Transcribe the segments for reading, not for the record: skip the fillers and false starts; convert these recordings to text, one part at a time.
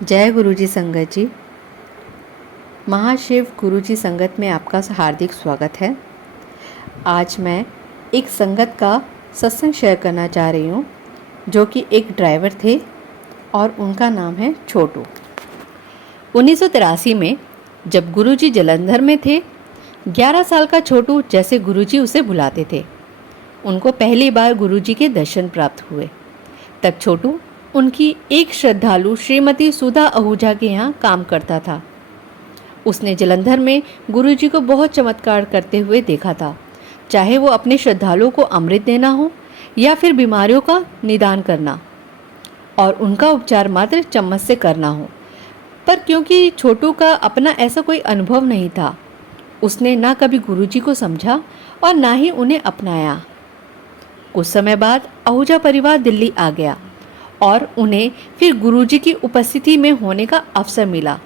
जय गुरुजी संगत जी। महाशिव गुरुजी संगत में आपका हार्दिक स्वागत है। आज मैं एक संगत का सत्संग शेयर करना चाह रही हूँ, जो कि एक ड्राइवर थे और उनका नाम है छोटू। 1983 में जब गुरुजी जालंधर में थे, 11 साल का छोटू, जैसे गुरुजी उसे बुलाते थे, उनको पहली बार गुरुजी के दर्शन प्राप्त हुए। तब छोटू उनकी एक श्रद्धालु श्रीमती सुधा आहूजा के यहाँ काम करता था। उसने जालंधर में गुरुजी को बहुत चमत्कार करते हुए देखा था, चाहे वो अपने श्रद्धालुओं को अमृत देना हो या फिर बीमारियों का निदान करना और उनका उपचार मात्र चम्मच से करना हो। पर क्योंकि छोटू का अपना ऐसा कोई अनुभव नहीं था, उसने ना कभी गुरुजी को समझा और ना ही उन्हें अपनाया। कुछ समय बाद आहूजा परिवार दिल्ली आ गया और उन्हें फिर गुरुजी की उपस्थिति में होने का अवसर मिला,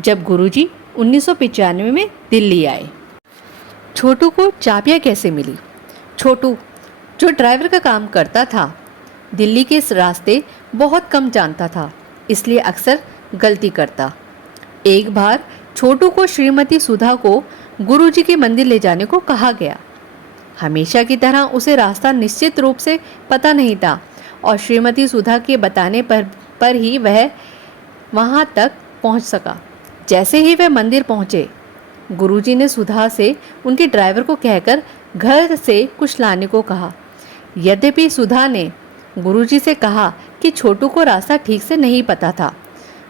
जब गुरुजी 1995 में दिल्ली आए। छोटू को चाबियां कैसे मिली? छोटू, जो ड्राइवर का काम करता था, दिल्ली के रास्ते बहुत कम जानता था, इसलिए अक्सर गलती करता। एक बार छोटू को श्रीमती सुधा को गुरुजी के मंदिर ले जाने को कहा गया। हमेशा की तरह उसे रास्ता निश्चित रूप से पता नहीं था और श्रीमती सुधा के बताने पर ही वह वहां तक पहुंच सका। जैसे ही वह मंदिर पहुंचे, गुरुजी ने सुधा से उनके ड्राइवर को कहकर घर से कुछ लाने को कहा। यद्यपि सुधा ने गुरुजी से कहा कि छोटू को रास्ता ठीक से नहीं पता था,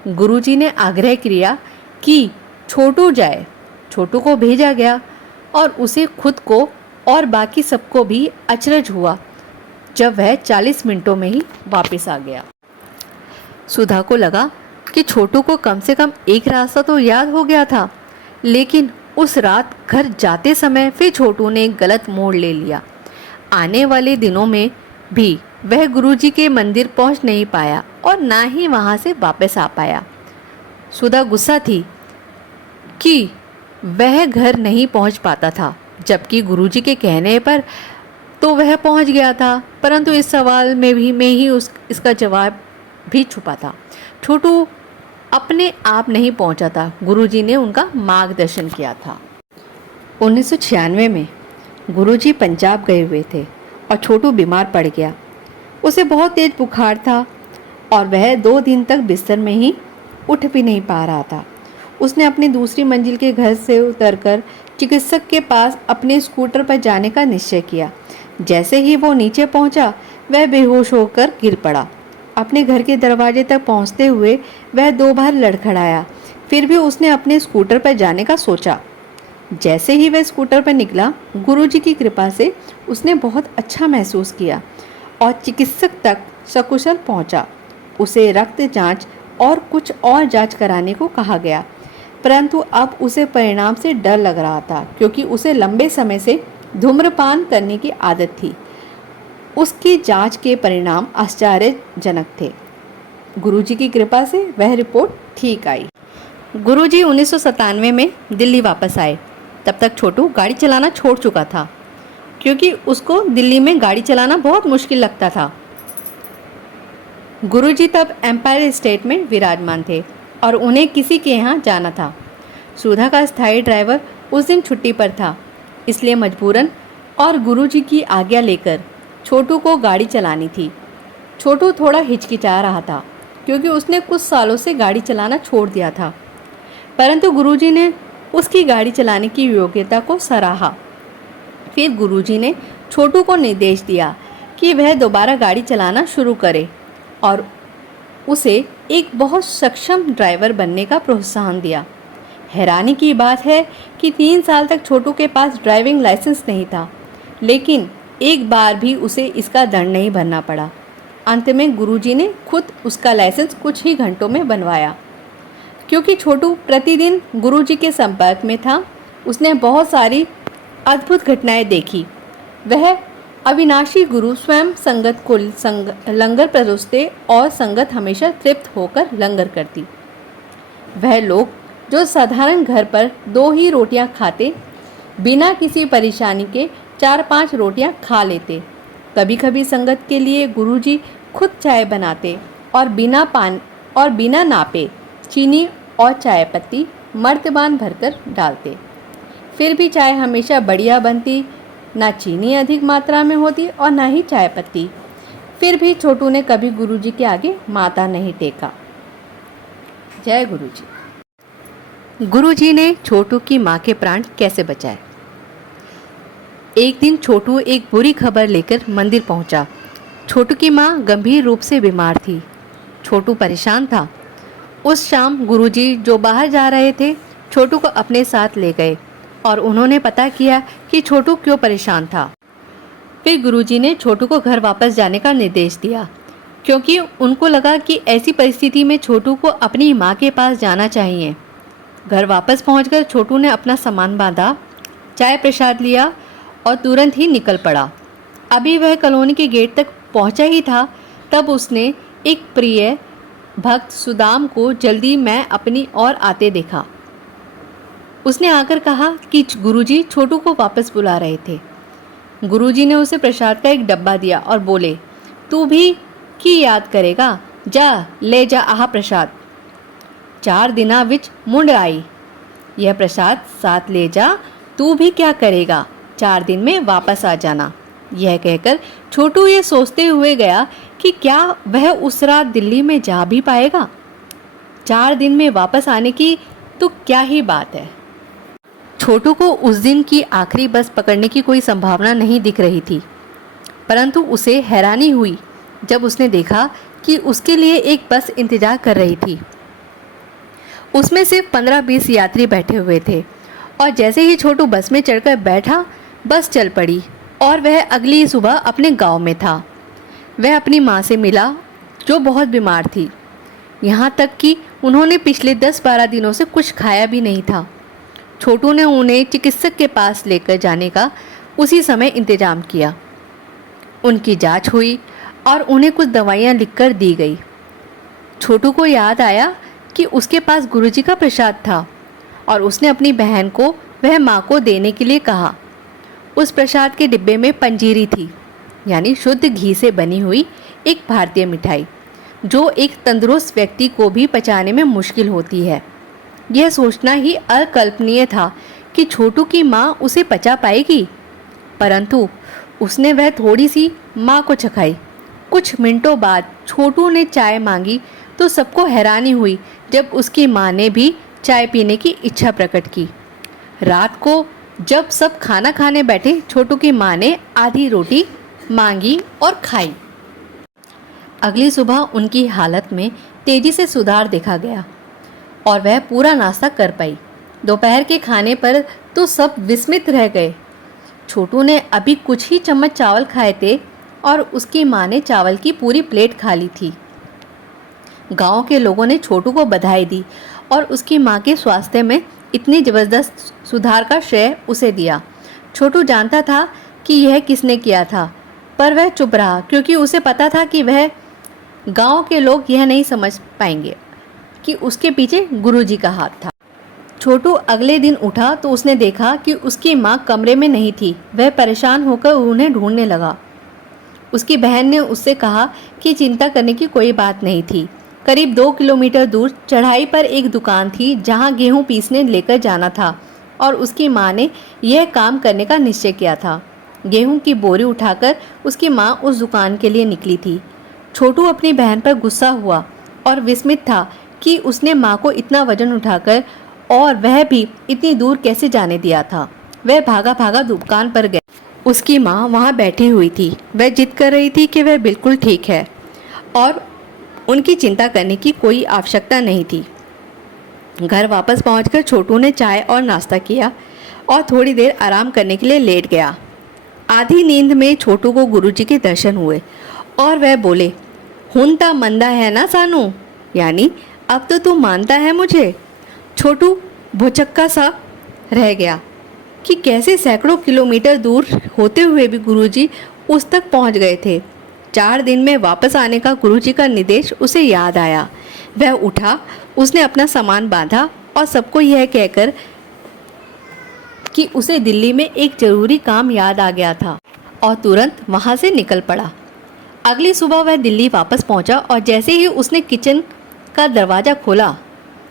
गुरुजी ने आग्रह किया कि छोटू जाए। छोटू को भेजा गया और उसे खुद को और बाकी सबको भी अचरज हुआ जब वह 40 मिनटों में ही वापस आ गया। सुधा को लगा कि छोटू को कम से कम एक रास्ता तो याद हो गया था, लेकिन उस रात घर जाते समय फिर छोटू ने एक गलत मोड़ ले लिया। आने वाले दिनों में भी वह गुरुजी के मंदिर पहुंच नहीं पाया और ना ही वहां से वापस आ पाया। सुधा गुस्सा थी कि वह घर नहीं पहुंच पाता था, जबकि गुरुजी के कहने पर तो वह पहुंच गया था, परंतु इस सवाल में ही इसका जवाब भी छुपा था। छोटू अपने आप नहीं पहुंचा था, गुरुजी ने उनका मार्गदर्शन किया था। 1996 में गुरुजी पंजाब गए हुए थे और छोटू बीमार पड़ गया। उसे बहुत तेज बुखार था और वह 2 दिन तक बिस्तर में ही उठ भी नहीं पा रहा था। उसने अपनी दूसरी मंजिल के घर से उतरकर चिकित्सक के पास अपने स्कूटर पर जाने का निश्चय किया। जैसे ही वो नीचे पहुंचा, वह बेहोश होकर गिर पड़ा। अपने घर के दरवाजे तक पहुंचते हुए वह 2 बार लड़खड़ाया, फिर भी उसने अपने स्कूटर पर जाने का सोचा। जैसे ही वह स्कूटर पर निकला, गुरुजी की कृपा से उसने बहुत अच्छा महसूस किया और चिकित्सक तक सकुशल पहुंचा। उसे रक्त जांच और कुछ और जांच कराने को कहा गया, परंतु अब उसे परिणाम से डर लग रहा था, क्योंकि उसे लंबे समय से धूम्रपान करने की आदत थी। उसकी जांच के परिणाम आश्चर्यजनक थे। गुरुजी की कृपा से वह रिपोर्ट ठीक आई। गुरुजी 1997 में दिल्ली वापस आए। तब तक छोटू गाड़ी चलाना छोड़ चुका था, क्योंकि उसको दिल्ली में गाड़ी चलाना बहुत मुश्किल लगता था। गुरुजी तब एम्पायर स्टेट में विराजमान थे और उन्हें किसी के यहाँ जाना था। सुधा का स्थायी ड्राइवर उस दिन छुट्टी पर था, इसलिए मजबूरन और गुरुजी की आज्ञा लेकर छोटू को गाड़ी चलानी थी। छोटू थोड़ा हिचकिचा रहा था, क्योंकि उसने कुछ सालों से गाड़ी चलाना छोड़ दिया था, परंतु गुरुजी ने उसकी गाड़ी चलाने की योग्यता को सराहा। फिर गुरुजी ने छोटू को निर्देश दिया कि वह दोबारा गाड़ी चलाना शुरू करे और उसे एक बहुत सक्षम ड्राइवर बनने का प्रोत्साहन दिया। हैरानी की बात है कि 3 साल तक छोटू के पास ड्राइविंग लाइसेंस नहीं था, लेकिन एक बार भी उसे इसका दंड नहीं भरना पड़ा। अंत में गुरुजी ने खुद उसका लाइसेंस कुछ ही घंटों में बनवाया। क्योंकि छोटू प्रतिदिन गुरुजी के संपर्क में था, उसने बहुत सारी अद्भुत घटनाएं देखी। वह अविनाशी गुरु स्वयं संगत को लंगर परोसते और संगत हमेशा तृप्त होकर लंगर करती। वह लोग जो साधारण घर पर 2 ही रोटियां खाते, बिना किसी परेशानी के 4-5 रोटियां खा लेते। कभी कभी संगत के लिए गुरुजी खुद चाय बनाते और बिना और बिना नापे चीनी और चाय पत्ती मर्तबान भरकर डालते। फिर भी चाय हमेशा बढ़िया बनती, ना चीनी अधिक मात्रा में होती और ना ही चाय पत्ती। फिर भी छोटू ने कभी गुरुजी के आगे माथा नहीं टेका। जय गुरुजी। गुरुजी ने छोटू की माँ के प्राण कैसे बचाए। एक दिन छोटू एक बुरी खबर लेकर मंदिर पहुंचा। छोटू की माँ गंभीर रूप से बीमार थी। छोटू परेशान था। उस शाम गुरुजी जो बाहर जा रहे थे, छोटू को अपने साथ ले गए और उन्होंने पता किया कि छोटू क्यों परेशान था। फिर गुरुजी ने छोटू को घर वापस जाने का निर्देश दिया, क्योंकि उनको लगा कि ऐसी परिस्थिति में छोटू को अपनी माँ के पास जाना चाहिए। घर वापस पहुंचकर छोटू ने अपना सामान बांधा, चाय प्रसाद लिया और तुरंत ही निकल पड़ा। अभी वह कॉलोनी के गेट तक पहुंचा ही था, तब उसने एक प्रिय भक्त सुदाम को जल्दी मैं अपनी ओर आते देखा। उसने आकर कहा कि गुरुजी छोटू को वापस बुला रहे थे। गुरुजी ने उसे प्रसाद का एक डब्बा दिया और बोले, तू भी की याद करेगा, जा ले जा आह प्रसाद। 4 दिना विच मुंड आई, यह प्रसाद साथ ले जा, तू भी क्या करेगा, 4 दिन में वापस आ जाना। यह कहकर छोटू ये सोचते हुए गया कि क्या वह उस रात दिल्ली में जा भी पाएगा। 4 दिन में वापस आने की तो क्या ही बात है। छोटू को उस दिन की आखिरी बस पकड़ने की कोई संभावना नहीं दिख रही थी, परंतु उसे हैरानी हुई जब उसने देखा कि उसके लिए एक बस इंतजार कर रही थी। उसमें सिर्फ 15-20 यात्री बैठे हुए थे और जैसे ही छोटू बस में चढ़कर बैठा, बस चल पड़ी और वह अगली सुबह अपने गांव में था। वह अपनी माँ से मिला जो बहुत बीमार थी, यहाँ तक कि उन्होंने पिछले 10-12 दिनों से कुछ खाया भी नहीं था। छोटू ने उन्हें चिकित्सक के पास लेकर जाने का उसी समय इंतजाम किया। उनकी जांच हुई और उन्हें कुछ दवाइयाँ लिखकर दी गई। छोटू को याद आया कि उसके पास गुरुजी का प्रसाद था और उसने अपनी बहन को वह माँ को देने के लिए कहा। उस प्रसाद के डिब्बे में पंजीरी थी, यानी शुद्ध घी से बनी हुई एक भारतीय मिठाई, जो एक तंदुरुस्त व्यक्ति को भी पचाने में मुश्किल होती है। यह सोचना ही अकल्पनीय था कि छोटू की माँ उसे पचा पाएगी, परंतु उसने वह थोड़ी सी माँ को चखाई। कुछ मिनटों बाद छोटू ने चाय मांगी तो सबको हैरानी हुई जब उसकी माँ ने भी चाय पीने की इच्छा प्रकट की। रात को जब सब खाना खाने बैठे, छोटू की माँ ने आधी रोटी मांगी और खाई। अगली सुबह उनकी हालत में तेजी से सुधार देखा गया और वह पूरा नाश्ता कर पाई। दोपहर के खाने पर तो सब विस्मित रह गए। छोटू ने अभी कुछ ही चम्मच चावल खाए थे और उसकी माँ ने चावल की पूरी प्लेट खा ली थी। गांव के लोगों ने छोटू को बधाई दी और उसकी माँ के स्वास्थ्य में इतनी ज़बरदस्त सुधार का श्रेय उसे दिया। छोटू जानता था कि यह किसने किया था, पर वह चुप रहा, क्योंकि उसे पता था कि वह गांव के लोग यह नहीं समझ पाएंगे कि उसके पीछे गुरुजी का हाथ था। छोटू अगले दिन उठा तो उसने देखा कि उसकी माँ कमरे में नहीं थी। वह परेशान होकर उन्हें ढूंढने लगा। उसकी बहन ने उससे कहा कि चिंता करने की कोई बात नहीं थी। करीब 2 किलोमीटर दूर चढ़ाई पर एक दुकान थी जहाँ गेहूँ पीसने लेकर जाना था और उसकी माँ ने यह काम करने का निश्चय किया था। गेहूँ की बोरी उठाकर उसकी माँ उस दुकान के लिए निकली थी। छोटू अपनी बहन पर गुस्सा हुआ और विस्मित था कि उसने माँ को इतना वजन उठाकर और वह भी इतनी दूर कैसे जाने दिया था। वह भागा भागा दुकान पर गया। उसकी माँ वहाँ बैठी हुई थी। वह जिद कर रही थी कि वह बिल्कुल ठीक है और उनकी चिंता करने की कोई आवश्यकता नहीं थी। घर वापस पहुंचकर छोटू ने चाय और नाश्ता किया और थोड़ी देर आराम करने के लिए लेट गया। आधी नींद में छोटू को गुरुजी के दर्शन हुए और वह बोले, हुन ता मंदा है ना सानू, यानी अब तो तू मानता है मुझे। छोटू भुचक्का सा रह गया कि कैसे सैकड़ों किलोमीटर दूर होते हुए भी गुरुजी उस तक पहुंच गए थे। 4 दिन में वापस आने का गुरुजी का निर्देश उसे याद आया। वह उठा, उसने अपना सामान बांधा और सबको यह कहकर कि उसे दिल्ली में एक ज़रूरी काम याद आ गया था और तुरंत वहाँ से निकल पड़ा। अगली सुबह वह दिल्ली वापस पहुँचा और जैसे ही उसने किचन का दरवाज़ा खोला।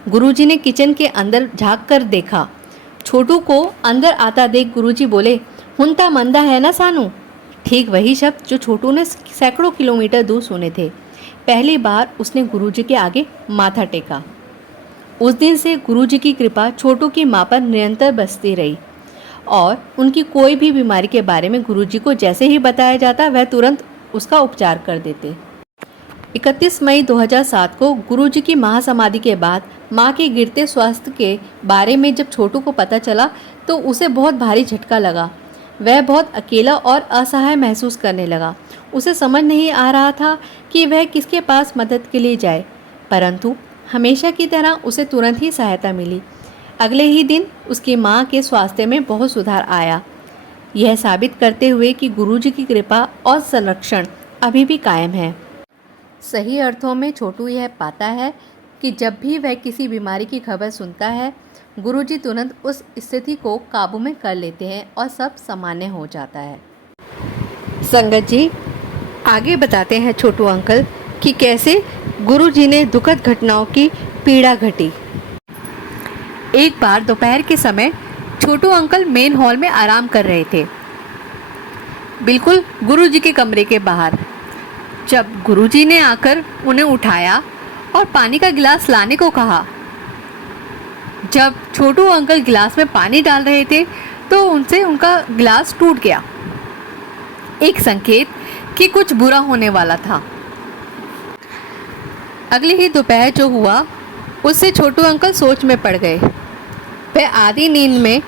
गुरुजी ने किचन के अंदर झांक कर देखा। छोटू को अंदर आता देख गुरुजी बोले, हुंता मंदा है ना सानू। ठीक वही शब्द जो छोटू ने सैकड़ों किलोमीटर दूर सुने थे। पहली बार उसने गुरुजी के आगे माथा टेका। उस दिन से गुरुजी की कृपा छोटू की माँ पर निरंतर बरसती रही और उनकी कोई भी बीमारी के बारे में गुरुजी को जैसे ही बताया जाता वह तुरंत उसका उपचार कर देते। 31 मई 2007 को गुरुजी की महासमाधि के बाद माँ के गिरते स्वास्थ्य के बारे में जब छोटू को पता चला तो उसे बहुत भारी झटका लगा। वह बहुत अकेला और असहाय महसूस करने लगा। उसे समझ नहीं आ रहा था कि वह किसके पास मदद के लिए जाए, परंतु हमेशा की तरह उसे तुरंत ही सहायता मिली। अगले ही दिन उसकी माँ के स्वास्थ्य में बहुत सुधार आया, यह साबित करते हुए कि गुरुजी की कृपा और संरक्षण अभी भी कायम है। सही अर्थों में छोटू यह पाता है कि जब भी वह किसी बीमारी की खबर सुनता है, गुरुजी तुरंत उस स्थिति को काबू में कर लेते हैं और सब सामान्य हो जाता है। संगत जी आगे बताते हैं छोटू अंकल कि कैसे गुरुजी ने दुखद घटनाओं की पीड़ा घटी। एक बार दोपहर के समय छोटू अंकल मेन हॉल में आराम कर रहे थे, बिल्कुल गुरुजी के कमरे के बाहर। जब गुरुजी ने आकर उन्हें उठाया और पानी का गिलास लाने को कहा। जब छोटू अंकल गिलास में पानी डाल रहे थे तो उनसे उनका गिलास टूट गया, एक संकेत कि कुछ बुरा होने वाला था। अगली ही दोपहर जो हुआ उससे छोटू अंकल सोच में पड़ गए। वह आधी नींद में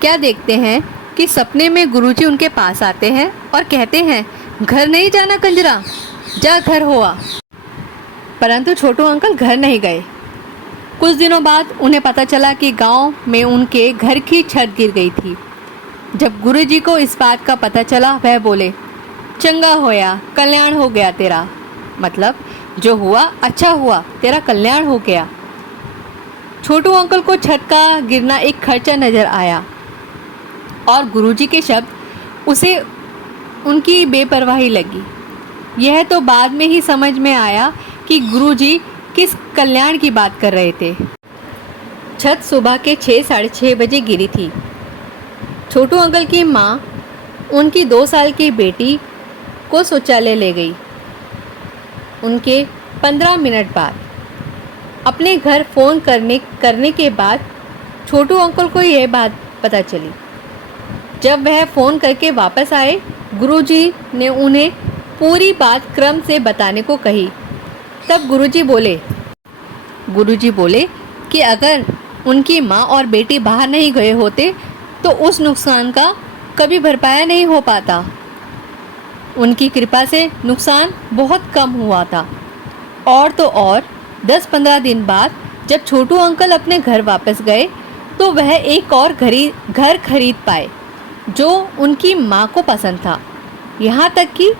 क्या देखते हैं कि सपने में गुरुजी उनके पास आते हैं और कहते हैं, घर नहीं जाना कंजरा, जा घर हुआ। परंतु छोटू अंकल घर नहीं गए। कुछ दिनों बाद उन्हें पता चला कि गांव में उनके घर की छत गिर गई थी। जब गुरुजी को इस बात का पता चला वह बोले, चंगा होया, कल्याण हो गया तेरा। मतलब जो हुआ अच्छा हुआ, तेरा कल्याण हो गया। छोटू अंकल को छत का गिरना एक खर्चा नजर आया और गुरुजी के शब्द उसे उनकी बेपरवाही लगी। यह तो बाद में ही समझ में आया कि गुरुजी किस कल्याण की बात कर रहे थे। छत सुबह के 6 साढ़े 6 बजे गिरी थी। छोटू अंकल की माँ उनकी 2 साल की बेटी को शौचालय ले गई। उनके 15 मिनट बाद अपने घर फ़ोन करने के बाद छोटू अंकल को यह बात पता चली। जब वह फ़ोन करके वापस आए, गुरुजी ने उन्हें पूरी बात क्रम से बताने को कही। तब गुरुजी बोले कि अगर उनकी माँ और बेटी बाहर नहीं गए होते तो उस नुकसान का कभी भरपाया नहीं हो पाता। उनकी कृपा से नुकसान बहुत कम हुआ था। और तो और 10-15 दिन बाद जब छोटू अंकल अपने घर वापस गए तो वह एक और घर खरीद पाए जो उनकी माँ को पसंद था। यहाँ तक कि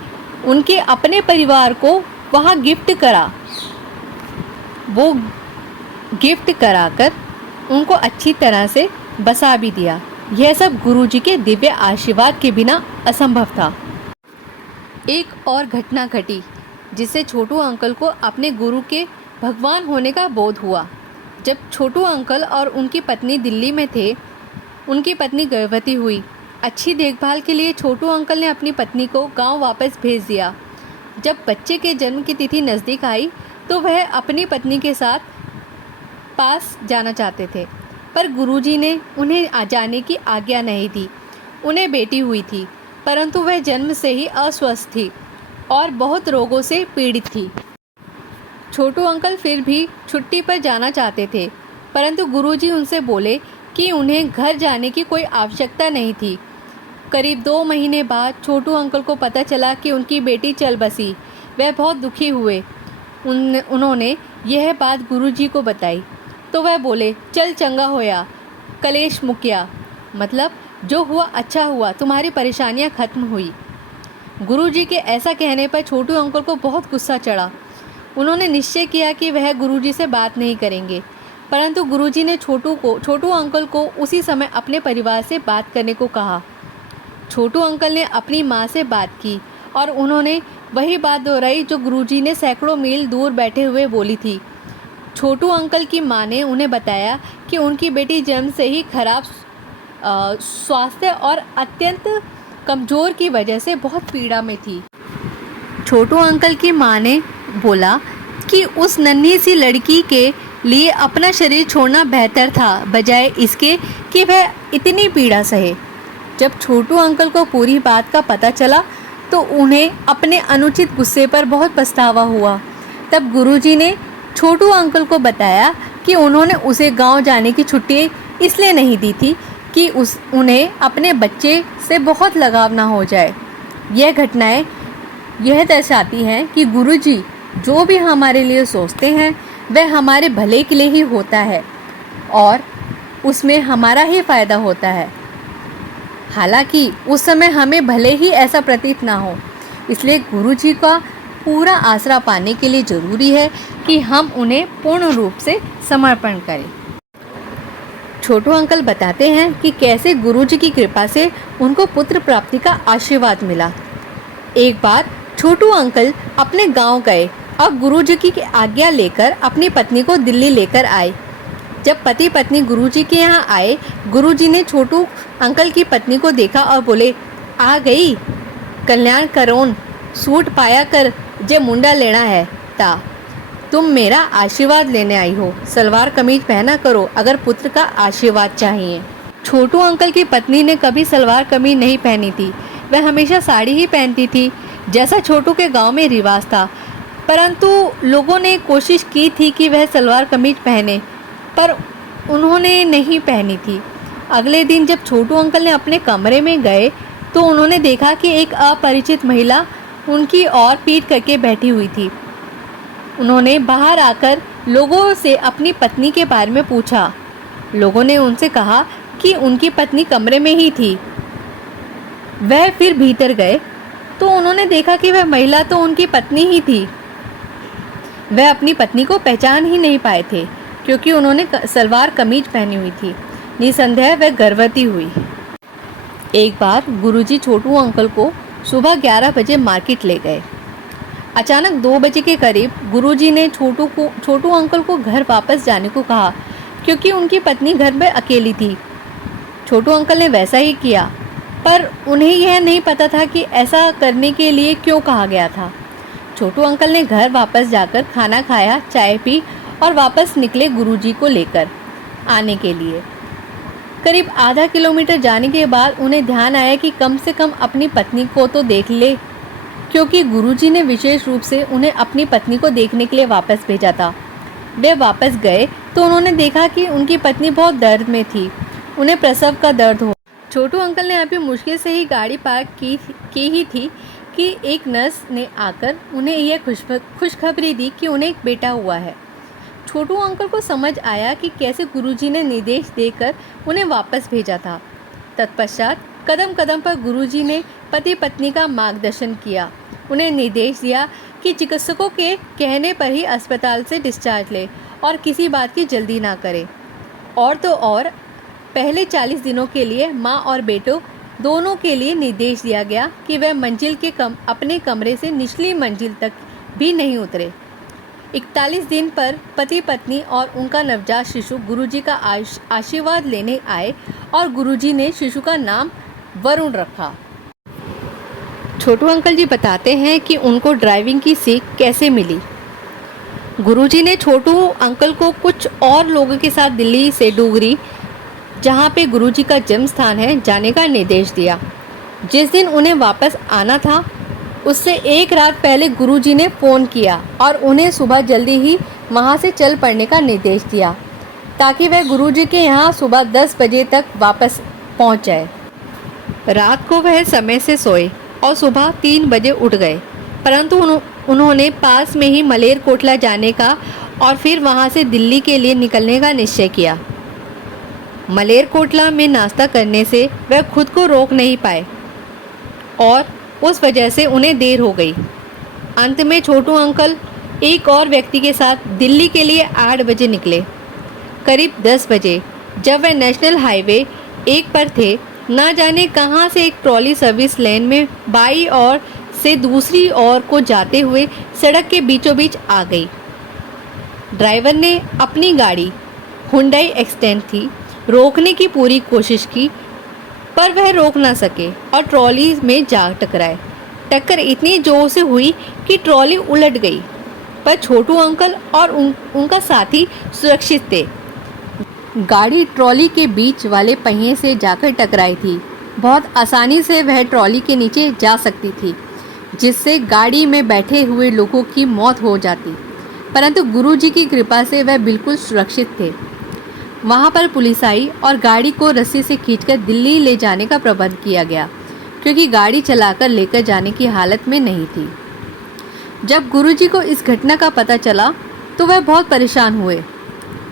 उनके अपने परिवार को वहाँ गिफ्ट करा। वो गिफ्ट कराकर उनको अच्छी तरह से बसा भी दिया। यह सब गुरुजी के दिव्य आशीर्वाद के बिना असंभव था। एक और घटना घटी जिससे छोटू अंकल को अपने गुरु के भगवान होने का बोध हुआ। जब छोटू अंकल और उनकी पत्नी दिल्ली में थे, उनकी पत्नी गर्भवती हुई। अच्छी देखभाल के लिए छोटू अंकल ने अपनी पत्नी को गांव वापस भेज दिया। जब बच्चे के जन्म की तिथि नज़दीक आई तो वह अपनी पत्नी के साथ पास जाना चाहते थे, पर गुरुजी ने उन्हें जाने की आज्ञा नहीं दी। उन्हें बेटी हुई थी, परंतु वह जन्म से ही अस्वस्थ थी और बहुत रोगों से पीड़ित थी। छोटू अंकल फिर भी छुट्टी पर जाना चाहते थे, परंतु गुरुजी उनसे बोले कि उन्हें घर जाने की कोई आवश्यकता नहीं थी। करीब 2 महीने बाद छोटू अंकल को पता चला कि उनकी बेटी चल बसी। वह बहुत दुखी हुए। उन्होंने यह बात गुरुजी को बताई तो वह बोले, चल चंगा होया, कलेश मुकिया। मतलब जो हुआ अच्छा हुआ, तुम्हारी परेशानियां खत्म हुई। गुरुजी के ऐसा कहने पर छोटू अंकल को बहुत गुस्सा चढ़ा। उन्होंने निश्चय किया कि वह गुरुजी से बात नहीं करेंगे, परंतु गुरुजी ने छोटू अंकल को उसी समय अपने परिवार से बात करने को कहा। छोटू अंकल ने अपनी माँ से बात की और उन्होंने वही बात दोहराई जो गुरुजी ने सैकड़ों मील दूर बैठे हुए बोली थी। छोटू अंकल की माँ ने उन्हें बताया कि उनकी बेटी जन्म से ही खराब स्वास्थ्य और अत्यंत कमज़ोर की वजह से बहुत पीड़ा में थी। छोटू अंकल की माँ ने बोला कि उस नन्ही सी लड़की के लिए अपना शरीर छोड़ना बेहतर था, बजाय इसके कि वह इतनी पीड़ा सहे। जब छोटू अंकल को पूरी बात का पता चला तो उन्हें अपने अनुचित गुस्से पर बहुत पछतावा हुआ। तब गुरुजी ने छोटू अंकल को बताया कि उन्होंने उसे गांव जाने की छुट्टी इसलिए नहीं दी थी कि उन्हें अपने बच्चे से बहुत लगाव ना हो जाए। यह घटनाएं यह दर्शाती हैं कि गुरुजी जो भी हमारे लिए सोचते हैं वह हमारे भले के लिए ही होता है और उसमें हमारा ही फ़ायदा होता है। हालांकि उस समय हमें भले ही ऐसा प्रतीत ना हो, इसलिए गुरुजी का पूरा आसरा पाने के लिए ज़रूरी है कि हम उन्हें पूर्ण रूप से समर्पण करें। छोटू अंकल बताते हैं कि कैसे गुरुजी की कृपा से उनको पुत्र प्राप्ति का आशीर्वाद मिला। एक बार छोटू अंकल अपने गांव गए और गुरुजी की आज्ञा लेकर अपनी पत्नी को दिल्ली लेकर आए। जब पति पत्नी गुरुजी के यहाँ आए, गुरुजी ने छोटू अंकल की पत्नी को देखा और बोले, आ गई कल्याण करोन सूट पाया कर जे मुंडा लेना है ता तुम मेरा आशीर्वाद लेने आई हो, सलवार कमीज पहना करो अगर पुत्र का आशीर्वाद चाहिए। छोटू अंकल की पत्नी ने कभी सलवार कमीज नहीं पहनी थी, वह हमेशा साड़ी ही पहनती थी जैसा छोटू के गांव में रिवाज था। परंतु लोगों ने कोशिश की थी कि वह सलवार कमीज पहने, पर उन्होंने नहीं पहनी थी। अगले दिन जब छोटू अंकल ने अपने कमरे में गए तो उन्होंने देखा कि एक अपरिचित महिला उनकी ओर पीठ करके बैठी हुई थी। उन्होंने बाहर आकर लोगों से अपनी पत्नी के बारे में पूछा। लोगों ने उनसे कहा कि उनकी पत्नी कमरे में ही थी। वह फिर भीतर गए तो उन्होंने देखा कि वह महिला तो उनकी पत्नी ही थी। वह अपनी पत्नी को पहचान ही नहीं पाए थे क्योंकि उन्होंने सलवार कमीज पहनी हुई थी। निसंदेह वह गर्भवती हुई। एक बार गुरुजी छोटू अंकल को सुबह 11 बजे मार्केट ले गए। अचानक 2 बजे के करीब गुरुजी ने छोटू अंकल को घर वापस जाने को कहा क्योंकि उनकी पत्नी घर में अकेली थी। छोटू अंकल ने वैसा ही किया, पर उन्हें यह नहीं पता था कि ऐसा करने के लिए क्यों कहा गया था। छोटू अंकल ने घर वापस जाकर खाना खाया, चाय पी और वापस निकले गुरुजी को लेकर आने के लिए। करीब आधा किलोमीटर जाने के बाद उन्हें ध्यान आया कि कम से कम अपनी पत्नी को तो देख ले, क्योंकि गुरुजी ने विशेष रूप से उन्हें अपनी पत्नी को देखने के लिए वापस भेजा था। वे वापस गए तो उन्होंने देखा कि उनकी पत्नी बहुत दर्द में थी, उन्हें प्रसव का दर्द हो। छोटू अंकल ने अभी मुश्किल से ही गाड़ी पार्क की ही थी कि एक नर्स ने आकर उन्हें यह खुशखबरी दी कि उन्हें एक बेटा हुआ है। छोटू अंकल को समझ आया कि कैसे गुरुजी ने निर्देश देकर उन्हें वापस भेजा था। तत्पश्चात कदम कदम पर गुरुजी ने पति पत्नी का मार्गदर्शन किया। उन्हें निर्देश दिया कि चिकित्सकों के कहने पर ही अस्पताल से डिस्चार्ज ले और किसी बात की जल्दी ना करे। और तो और पहले 40 दिनों के लिए माँ और बेटों दोनों के लिए निर्देश दिया गया कि वह मंजिल के अपने कमरे से निचली मंजिल तक भी नहीं उतरे। 41 दिन पर पति पत्नी और उनका नवजात शिशु गुरुजी का आशीर्वाद लेने आए और गुरुजी ने शिशु का नाम वरुण रखा। छोटू अंकल जी बताते हैं कि उनको ड्राइविंग की सीख कैसे मिली। गुरुजी ने छोटू अंकल को कुछ और लोगों के साथ दिल्ली से डूगरी, जहाँ पे गुरुजी का जन्म स्थान है, जाने का निर्देश दिया। जिस दिन उन्हें वापस आना था उससे एक रात पहले गुरुजी ने फ़ोन किया और उन्हें सुबह जल्दी ही वहाँ से चल पड़ने का निर्देश दिया ताकि वह गुरुजी के यहाँ सुबह 10 बजे तक वापस पहुँच जाए। रात को वह समय से सोए और सुबह 3 बजे उठ गए, परंतु उन्होंने पास में ही मलेरकोटला जाने का और फिर वहाँ से दिल्ली के लिए निकलने का निश्चय किया। मलेरकोटला में नाश्ता करने से वह खुद को रोक नहीं पाए और उस वजह से उन्हें देर हो गई। अंत में छोटू अंकल एक और व्यक्ति के साथ दिल्ली के लिए 8 बजे निकले। करीब 10 बजे जब वह नेशनल हाईवे 1 पर थे, ना जाने कहां से एक ट्रॉली सर्विस लेन में बाईं ओर से दूसरी ओर को जाते हुए सड़क के बीचों बीच आ गई। ड्राइवर ने अपनी गाड़ी हुंडई एक्सटेंट थी रोकने की पूरी कोशिश की, पर वह रोक ना सके और ट्रॉली में जा टकराए। टक्कर इतनी जोर से हुई कि ट्रॉली उलट गई, पर छोटू अंकल और उनका साथी सुरक्षित थे। गाड़ी ट्रॉली के बीच वाले पहिए से जाकर टकराई थी। बहुत आसानी से वह ट्रॉली के नीचे जा सकती थी, जिससे गाड़ी में बैठे हुए लोगों की मौत हो जाती, परंतु गुरुजी की कृपा से वह बिल्कुल सुरक्षित थे। वहां पर पुलिस आई और गाड़ी को रस्सी से खींचकर दिल्ली ले जाने का प्रबंध किया गया, क्योंकि गाड़ी चलाकर लेकर जाने की हालत में नहीं थी। जब गुरुजी को इस घटना का पता चला तो वह बहुत परेशान हुए।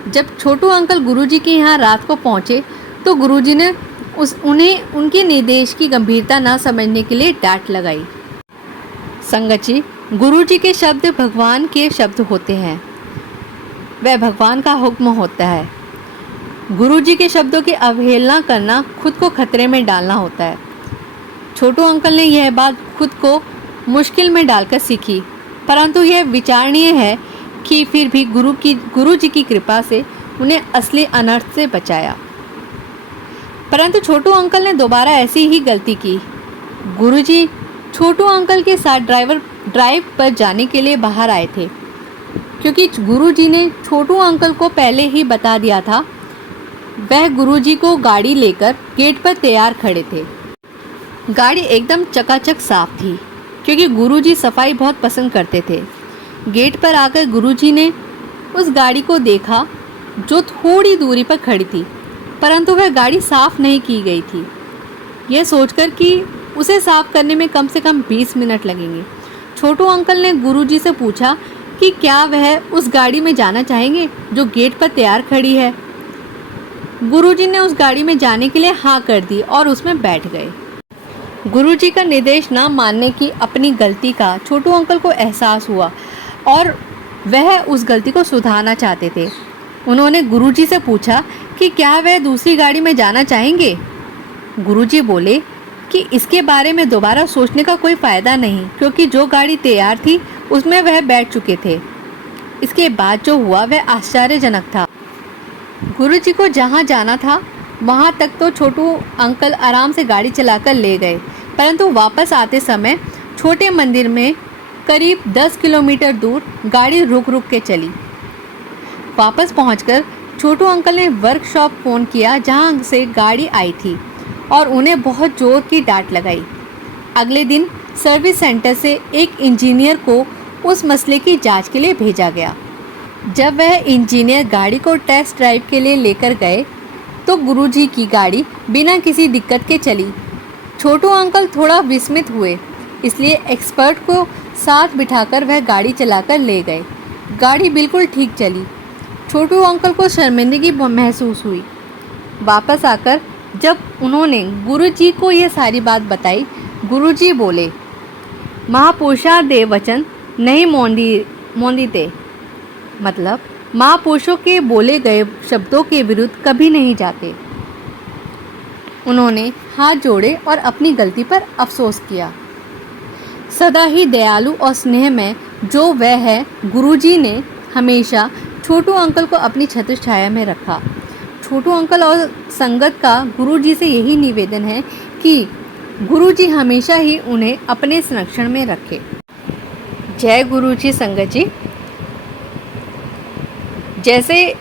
जब छोटू अंकल गुरुजी के यहाँ रात को पहुँचे तो गुरुजी ने उन्हें उनके निर्देश की गंभीरता न समझने के लिए डांट लगाई। संगत जी, गुरुजी के शब्द भगवान के शब्द होते हैं, वह भगवान का हुक्म होता है। गुरुजी के शब्दों की अवहेलना करना खुद को खतरे में डालना होता है। छोटू अंकल ने यह बात खुद को मुश्किल में डालकर सीखी, परंतु यह विचारणीय है कि फिर भी गुरुजी की कृपा से उन्हें असली अनर्थ से बचाया। परंतु छोटू अंकल ने दोबारा ऐसी ही गलती की। गुरुजी छोटू अंकल के साथ ड्राइव पर जाने के लिए बाहर आए थे, क्योंकि गुरुजी ने छोटू अंकल को पहले ही बता दिया था। वह गुरुजी को गाड़ी लेकर गेट पर तैयार खड़े थे। गाड़ी एकदम चकाचक साफ थी, क्योंकि गुरुजी सफाई बहुत पसंद करते थे। गेट पर आकर गुरुजी ने उस गाड़ी को देखा जो थोड़ी दूरी पर खड़ी थी, परंतु वह गाड़ी साफ नहीं की गई थी। यह सोचकर कि उसे साफ करने में कम से कम 20 मिनट लगेंगे, छोटू अंकल ने गुरुजी से पूछा कि क्या वह उस गाड़ी में जाना चाहेंगे जो गेट पर तैयार खड़ी है। गुरुजी ने उस गाड़ी में जाने के लिए हाँ कर दी और उसमें बैठ गए। गुरुजी का निर्देश न मानने की अपनी गलती का छोटू अंकल को एहसास हुआ और वह उस गलती को सुधारना चाहते थे। उन्होंने गुरुजी से पूछा कि क्या वह दूसरी गाड़ी में जाना चाहेंगे। गुरुजी बोले कि इसके बारे में दोबारा सोचने का कोई फ़ायदा नहीं, क्योंकि जो गाड़ी तैयार थी उसमें वह बैठ चुके थे। इसके बाद जो हुआ वह आश्चर्यजनक था। गुरुजी को जहाँ जाना था वहाँ तक तो छोटू अंकल आराम से गाड़ी चलाकर ले गए, परंतु वापस आते समय छोटे मंदिर में करीब 10 किलोमीटर दूर गाड़ी रुक रुक के चली। वापस पहुंचकर छोटू अंकल ने वर्कशॉप फ़ोन किया जहां से गाड़ी आई थी और उन्हें बहुत ज़ोर की डांट लगाई। अगले दिन सर्विस सेंटर से एक इंजीनियर को उस मसले की जांच के लिए भेजा गया। जब वह इंजीनियर गाड़ी को टेस्ट ड्राइव के लिए लेकर गए तो गुरुजी की गाड़ी बिना किसी दिक्कत के चली। छोटू अंकल थोड़ा विस्मित हुए, इसलिए एक्सपर्ट को साथ बिठाकर वह गाड़ी चलाकर ले गए। गाड़ी बिल्कुल ठीक चली। छोटू अंकल को शर्मिंदगी महसूस हुई। वापस आकर जब उन्होंने गुरुजी को यह सारी बात बताई, गुरुजी बोले, महापुरुषा दे वचन नहीं मोंदीते, मतलब महापुरुषों के बोले गए शब्दों के विरुद्ध कभी नहीं जाते। उन्होंने हाथ जोड़े और अपनी गलती पर अफसोस किया। सदा ही दयालु और स्नेह में जो वह है, गुरुजी ने हमेशा छोटू अंकल को अपनी छत्र छाया में रखा। छोटू अंकल और संगत का गुरुजी से यही निवेदन है कि गुरुजी हमेशा ही उन्हें अपने संरक्षण में रखे। जय गुरुजी। संगत जी, जैसे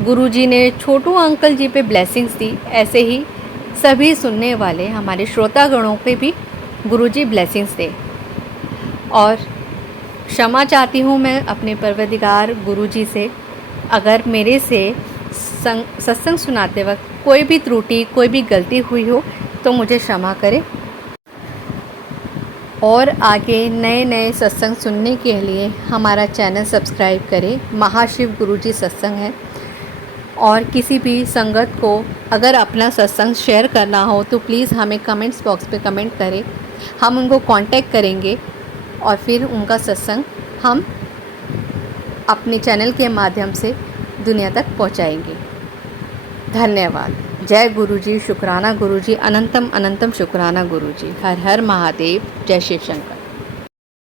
गुरुजी ने छोटू अंकल जी पे ब्लेसिंग्स दी, ऐसे ही सभी सुनने वाले हमारे श्रोतागणों पे भी गुरुजी ब्लेसिंग्स दे। और क्षमा चाहती हूँ मैं अपने परवरदिगार गुरुजी से, अगर मेरे से सत्संग सुनाते वक्त कोई भी त्रुटि, कोई भी गलती हुई हो तो मुझे क्षमा करें। और आगे नए नए सत्संग सुनने के लिए हमारा चैनल सब्सक्राइब करें। महाशिव गुरुजी सत्संग है। और किसी भी संगत को अगर अपना सत्संग शेयर करना हो तो प्लीज़ हमें कमेंट्स बॉक्स पे कमेंट करें, हम उनको कांटेक्ट करेंगे और फिर उनका सत्संग हम अपने चैनल के माध्यम से दुनिया तक पहुंचाएंगे। धन्यवाद। जय गुरुजी। शुक्राना गुरुजी। अनंतम अनंतम शुक्राना गुरुजी। हर हर महादेव। जय शिव शंकर।